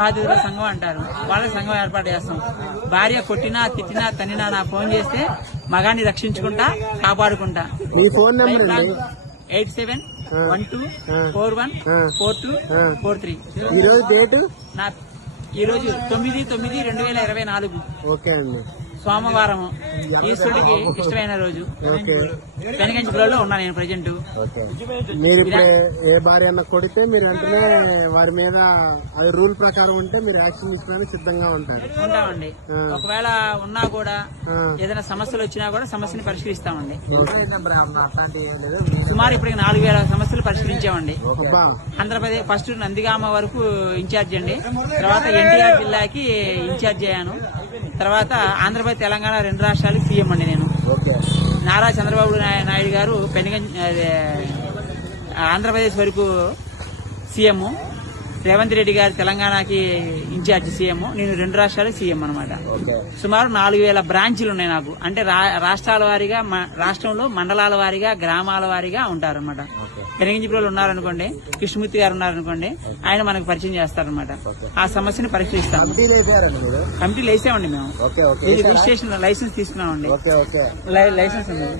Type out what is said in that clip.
బాధితుల సంఘం అంటారు. వాళ్ళ సంఘం ఏర్పాటు చేస్తాం. భార్య కొట్టినా తిట్టినా తన్నినా నా ఫోన్ చేస్తే మగాన్ని రక్షించుకుంటా కాపాడుకుంటా. మీ ఫోన్ నెంబర్ అండి 8712414243. ఈ రోజు డేట్ ఈ రోజు 9/9/2024. ఓకే అండి. సోమవారం, ఈశ్వరుడికి ఇష్టమైన రోజు. పెనగంచిపురంలో ఉన్నా నేను ప్రజెంట్. మీరు ఇప్పుడు ఏ భార్య అన్న కొడితే మీరు వెంటనే వారి మీద అది రూల్ ప్రకారం ఉంటే మీరు యాక్షన్ తీసుకోవడానికి సిద్ధంగా ఉంటామండి. ఒకవేళ ఉన్నా కూడా ఏదైనా సమస్యలు వచ్చినా కూడా సమస్యని పరిష్కరిస్తామండి. సుమారు ఇప్పటికి 4000 సమస్యలు పరిష్కరించామండి. ఆంధ్రప్రదేశ్ ఫస్ట్ నందిగామ వరకు ఇన్ఛార్జ్ అండి. తర్వాత ఎన్టీఆర్ జిల్లాకి ఇన్ఛార్జ్ అయ్యాను. తర్వాత ఆంధ్రప్రదేశ్ తెలంగాణ 2 రాష్ట్రాలకు సీఎం అండి నేను. నారా చంద్రబాబు నాయుడు గారు ఆంధ్రప్రదేశ్ వరకు సీఎం, రేవంత్ రెడ్డి గారు తెలంగాణకి ఇన్ఛార్జ్ సీఎం, నేను 2 రాష్ట్రాలకు సీఎం అనమాట. సుమారు 4000 బ్రాంచీలు ఉన్నాయి నాకు. అంటే రాష్ట్రాల వారీగా, రాష్ట్రంలో మండలాల వారీగా, గ్రామాల వారీగా ఉంటారనమాట. పెనగంచిపురంలో ఉన్నారనుకోండి, కృష్ణమూర్తి గారు ఉన్నారనుకోండి, ఆయన మనకు పరిచయం చేస్తారనమాట. ఆ సమస్యను పరిష్కరిస్తాం. కమిటీలు వేసామండి మేము. రిజిస్ట్రేషన్ లైసెన్స్ తీసుకున్నామండి. లైసెన్స్ ఉంది.